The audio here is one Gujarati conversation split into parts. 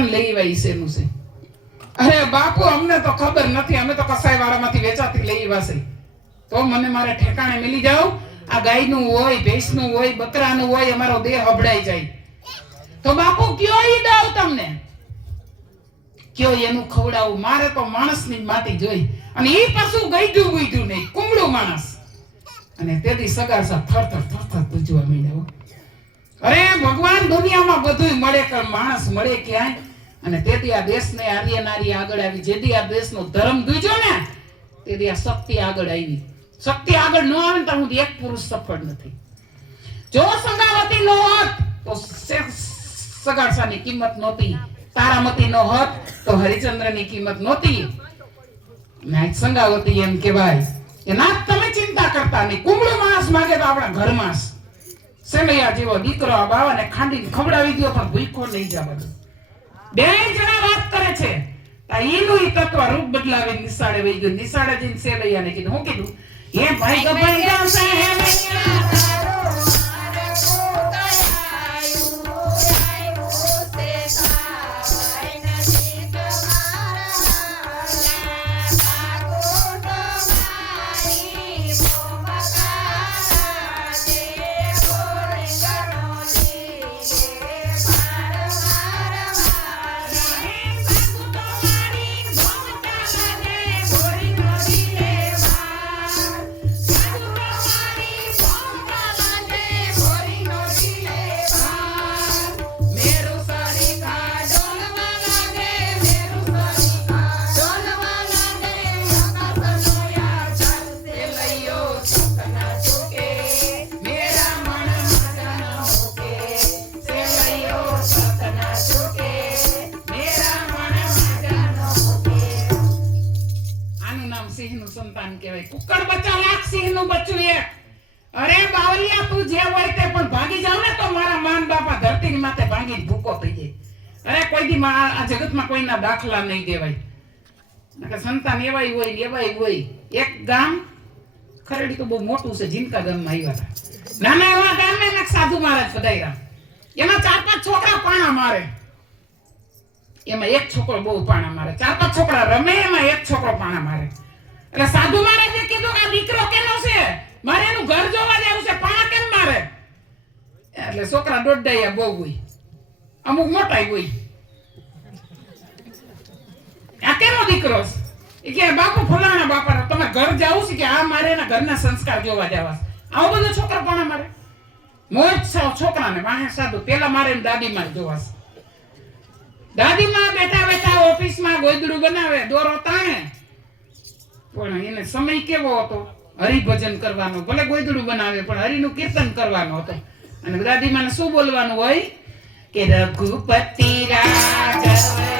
કેમ લઈ આવ્યા ઈ શેનું છે. અરે બાપુ, અમને તો ખબર નથી. અમે તો કસાઈ વાળામાંથી વેચાતી લઈ આવ્યા છે. તો મને મારે ઠેકાણે મિલી જાઓ. આ ગાયનું હોય, ભેંસનું હોય, બકરાનું હોય, અમારો દેહ હબડાઈ જાય. તો બાપુ, કયો ઈ દઉં તમને? કયો એનું ખવડાવું? મારે તો માણસની માટી જોઈ. અને એ પાછું ગઈઢું ગુઈઢું નહીં, કુમળું માણસ. અને તેથી સગા સા થરથર થરથર પૂજવા માંડ્યા અરે ભગવાન દુનિયામાં બધુંય મળે કે માણસ મળે ક્યાંય? અને તેથી આ દેશને આર્ય નારી આગળ આવી. જેથી આ દેશનો ધર્મ ગુજ્યો ને, તેથી આ શક્તિ આગળ આવી. શક્તિ આગળ ન આવે તો હું એક પુરુષ સફળ નથી. જો સંગાવતી નો હોત, તો સે- સગાડસાની કિંમત નહોતી. તારામતી નો હોત, તો હરિચંદ્રની કિંમત નહોતી. નાય સંગાવતી એમ કહેવાય. કે ના તમે ચિંતા કરતા નહીં. કુમળો માણસ માગે તો આપણા ઘરમાં સેમૈયા જેવો દીકરો બાવાને ખાંડીને ખવડાવી દો પણ ભૂખો નહીં જવાનું બે જણા વાત કરે છે. એનું એ તત્વ રૂપ બદલાવી નિશાળે વહી ગયું નિશાળે જઈને સેલૈયાને કીધું. હું કીધું એ ભાઈ ગભાઈ સિંહનું સંતાન કહેવાય. કુકર બચ્ચા લાખ સિંહનું બચ્ચું એક. અરે બાવલિયા તું જે હોય તે પણ ભાગી જાવ ને તો મારા માન બાપા ધરતીની માથે ભાંગી ભૂકો થઈ જાય. અરે કોઈ દી આ જગતમાં કોઈના દાખલા નહીં દેવાય સંતાન એવાય હોય ને હોય. એક ગામ, ખરેડી તો બહુ મોટું છે, જીનકા ગામમાં આવ્યા હતા. નાના એવા ગામને એક સાધુ મહારાજ પધાર્યા. એમાં ચાર પાંચ છોકરા પાણા મારે. એમાં એક છોકરો બહુ પાણા મારે. ચાર પાંચ છોકરા રમે, એમાં એક છોકરો પાણા મારે. એટલે સાધુ મહારાજે કીધું આ દીકરો કેનો છે? મારે એનું ઘર જોવા જવું છે, પાણા કેમ મારે? એટલે છોકરા દોડાયા બહુ હોય. અમુક મોટા હોય. આ કેનો દીકરો છે? કે બાપુ ફલાણા બાપા તમે ઘર જાવું છે કે આ મારે એના ઘરના સંસ્કાર જોવા જવા આવો બધો છોકરા પણ મારે. મોજ છોકરાને, વાહે સાધુ, પેલા મારે દાદી માં જોવા દાદી દાદીમાં બેઠા બેઠા ઓફિસમાં ગોદડું બનાવે, દોરો તાણે. પણ એને સમય કેવો હતો? હરિભજન કરવાનો, ભલે ગોયદડું બનાવે, પણ હરિનું કીર્તન કરવાનો હતો. અને દાદીમાને શું બોલવાનું હોય? કે રઘુપતિ રાજા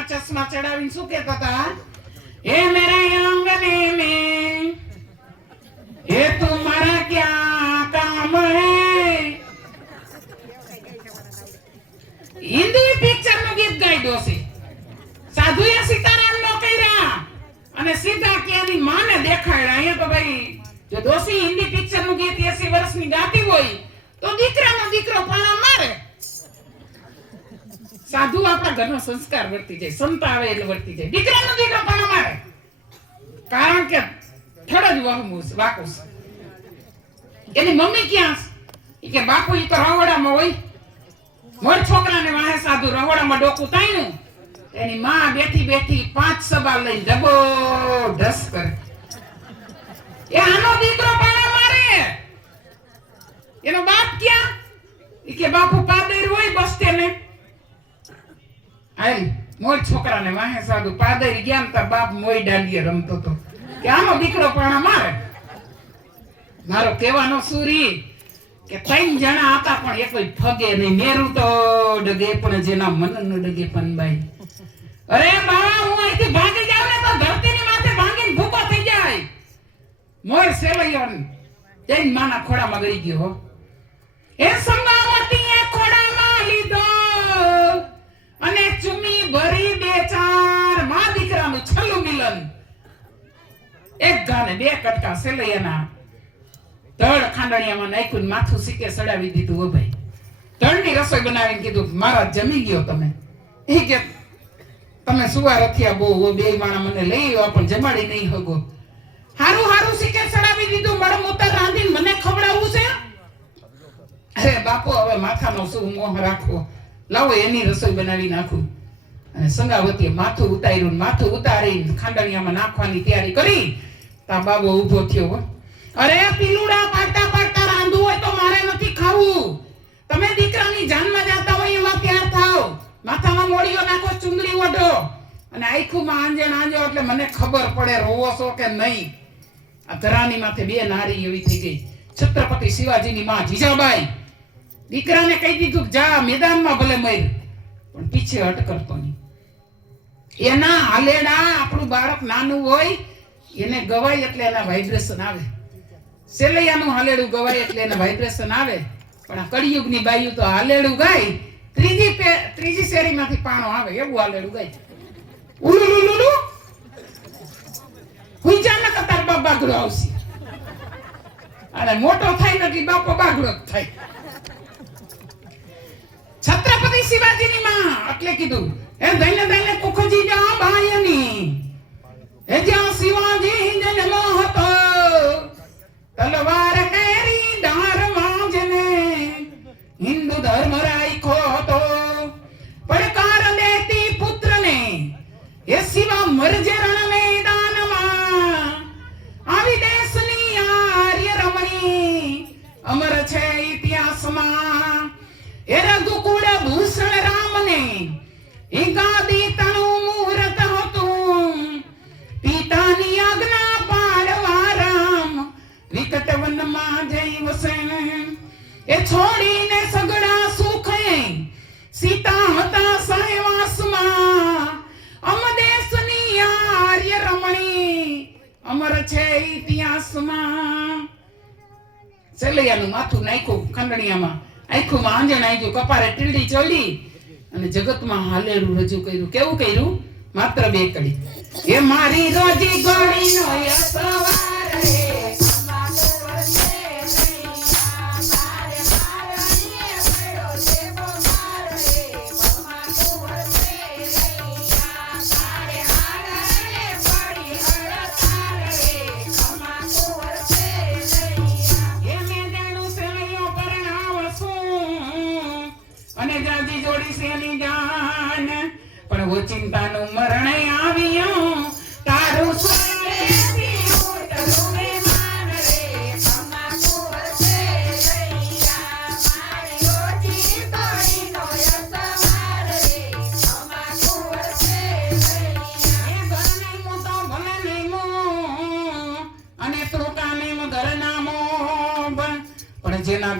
આંખમાં ચશ્મા ચડાવીને શું કહેતા હતા? હે મેરા અંગને મે, હે તુમારા ક્યા કામ હે? હિન્દી પિક્ચરનું ગીત ગાઈ છે. સાધુ એ સીતારામ નો કર્યા અને સીધા ક્યાંની માને દેખાડ્યા. અહીંયા તો ભાઈ, જો દોશી હિન્દી પિક્ચરનું ગીત એસી વર્ષની ગાતી સાધુ આપણા ઘરનો સંસ્કાર વર્તી જાય સંત આવે એટલે વર્તી જાય. દીકરાનો દીકરો પણ મારે? કારણ કે થડ જ વહમું છે, એની મમ્મી ક્યાં? કે બાપુ એ તો રહોડામાં હોય. મોર છોકરાને વાહે સાધુ રહોડામાં ડોકું તાણ્યું. એની માં બેઠી બેઠી પાંચ સવાલ લઈને ડબો ઢસ કરે. એ આનો દીકરો પાણા મારે? એનો બાપ ક્યાં? કે બાપુ પાદર હોય બસ. આઈ મોર છોકરાને વાહે સાધુ પાદરી ગયા તા બાપ મોય દાંડીએ રમતો તો. કે આનો દીકરો પાણા મારે મારો કહેવાનો સુરી કે ત્રણ જણા હતા પણ એ કોઈ ફગે નહીં. મેરું તો ડગે પણ જેના મનનું ડગે પનબાઈ. અરે બાવા હું અહીંથી ભાગી જાવ ને તો ધરતીની માથે ભાંગીને ભૂકો થઈ જાય. મોર સેવૈયો જઈને માના ખોડામાં ગઈ ગયો હો. એ સંગાવતીએ ભરી બે ચાર. માં દીકરાનું છેલ્લું મિલન. એક ગાને બે કટકા સેલૈયાના તળ ખાંડણિયામાં નાખ્યું માથું સીકે સડાવી દીધું, ઓ ભાઈ. તળની રસોઈ બનાવીને કીધું, મારા જમી ગયો તમે. એ કે, તમે સુવા રખ્યા બહુ બે માણા મને લઈ આવ્યા, પણ જમાડી નહીં હગો. હારું હારું, સીકે સડાવી દીધું મળમૂતર રાંધીને મને ખવડાવવું છે? અરે બાપો, હવે માથાનો શું મોહ રાખવો? લાવો, એની રસોઈ બનાવી નાખું. અને સંગાવતીએ માથું ઉતાર્યું, માથું ઉતારીને ખાંડણિયામાં નાખવાની તૈયારી કરી. તા બાબો ઊભો થયો અરે, પીલુડા પાડતા પાડતા રાંધવું હોય તો મારે નથી ખાવું. તમે દીકરાની જાનમાં જાતા હોય એવા તૈયાર થાવ માથામાં મોડીઓ નાખો, ચુંદડી ઓઢો. અને આખુમાં આંજણ આંજો એટલે મને ખબર પડે રોવો છો કે નહીં. આ ધરાની માથે બે નારી એવી થઈ ગઈ. છત્રપતિ શિવાજીની માં જીજાબાઈ. દીકરાને કહી દીધું જા, મેદાનમાં ભલે મર. પણ પીછે અટકરતો નહીં. એના હાલેડા આપણું બાળક નાનું હોય, એને ગવાય એટલે એના વાઇબ્રેશન આવે. સેલૈયાનું હાલેડું ગવાય એટલે એના વાઇબ્રેશન આવે. પણ આ કળિયુગની બાયું તો હાલેડું ગાય, ત્રીજી ત્રીજી શેરીમાંથી પાણો આવે, એવું હાલેડું ગાય. ઉલુલુલુલુ. હુંજા ન કતાર બાપ બાગડો આવશે. અને મોટો થાય નથી બાપો બાગડો થાય. છત્રપતિ શિવાજીની માં એટલે કીધું એ દઈને દઈને કુખજી જા બાયની. સેલૈયાનું માથું નાખ્યું ખંડણીયામાં. આખું આંજણ આવી કપારે ટીલડી ચડી. અને જગતમાં હાલેરું રજૂ કર્યું. કેવું કર્યું? માત્ર બે કડી. એ મારી રોજી ગોળી નો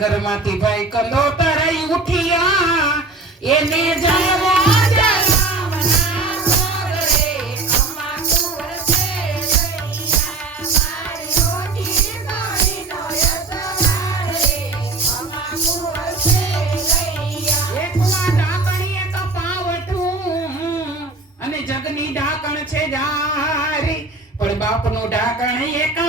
ઘરમાંથી ભાઈ કંદોતરાઈ ઉઠ્યા. એને જવા જગની ઢાંકણ છે જારી પણ બાપનું ઢાંકણ એક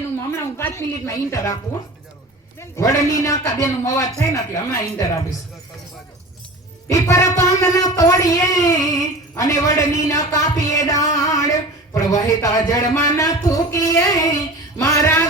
બેનું હમણાં હું પાંચ મિનિટમાં ઇન્ટર આપું વડની વડનીના કા બેનું અવાજ થાય ને એટલે હમણાં ઇન્ટર આપીશ. પીપર પાંદના તોડીએ અને વડનીના કાપીએ દાડ પણ વહેતા જળમાં ના થૂકીએ. મારા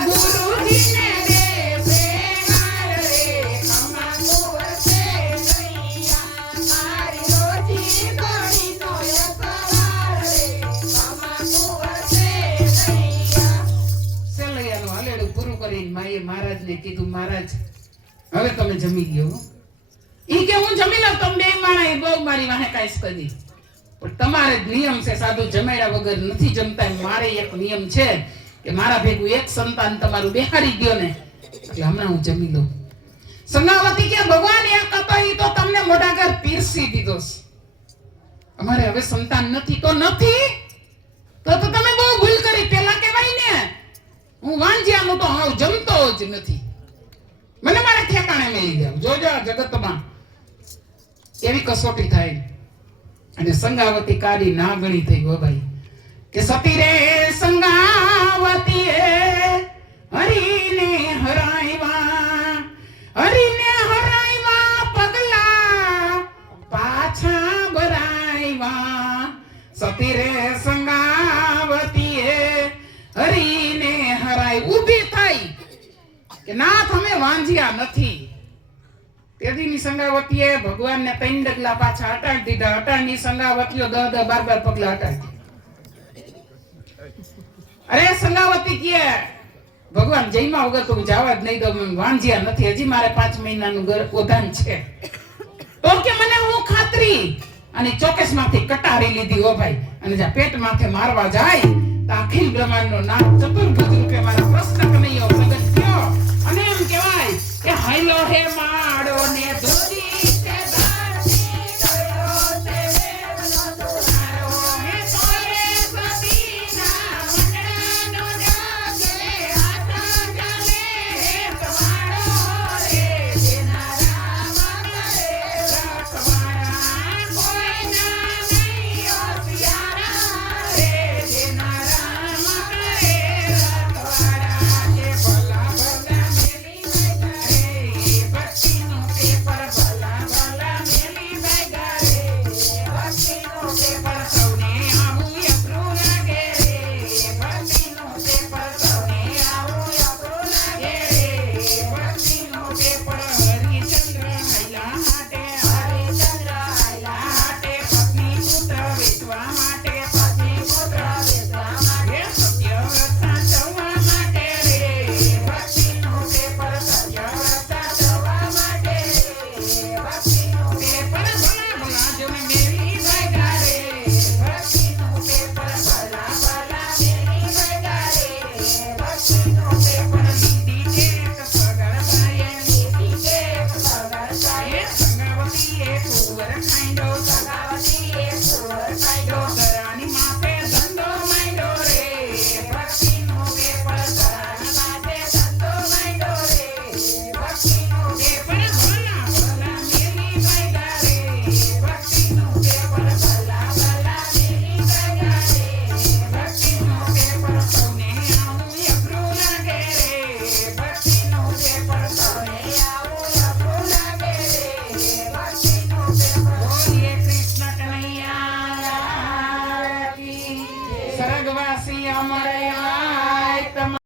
કરી. પણ તમારે નિયમ છે સાધુ જમાડ્યા વગર નથી જમતા. મારે એક નિયમ છે કે મારા ભેગું એક સંતાન તમારું બેહારી ગયો ને, એટલે હમણાં હું જમી લઉં. સંગાવતી કે ભગવાન એક હતો તો તમને ઘર પીરસી દીધો. અમારે હવે સંતાન નથી તો નથી. તો તો તમે બહુ ભૂલ કરી. પેલા કહેવાય ને, હું વાંજ્યાનું તો હાવ જમતો જ નથી. મને મારે ઠેકાણે મેળી જાવ જોજો જગતમાં. એવી કસોટી થાય. અને સંગાવતી કાળી નાગણી થઈ ગયો ભાઈ. કે સતી રે સંગાવતી હરીને હરાયવા હરીને હરાયવા પગલા પાછા ભરાઈવા સતી રે સંગાવતી હરીને હરાઈ ઊભી થઈ કે નાથ અમે વાંજ્યા નથી. તેદીની સંગાવતીએ ભગવાનને ત્રણ ડગલા પાછા હટાડી દીધા. હટાડની સંગાવતીઓ દહ દહ બાર બાર પગલા હટાડી અરે, સંગાવતી કે ભગવાન જયમાં વગર તો જવા જ નહીં દઉં વાંજ્યા નથી. હજી મારે પાંચ મહિનાનું ઓધાન છે. તો કે મને હું ખાતરી? અને ચોકેસમાંથી કટારી લીધી, હો ભાઈ. અને જ્યાં પેટ માથે મારવા જાય, તો અખિલ બ્રહ્માંડ નો નામ ચતુર્ભુજ રૂપે મારા પ્રશ્ન કનૈયો પ્રગટ થયો. અને એમ કહેવાય કે હાઈલો હે માડો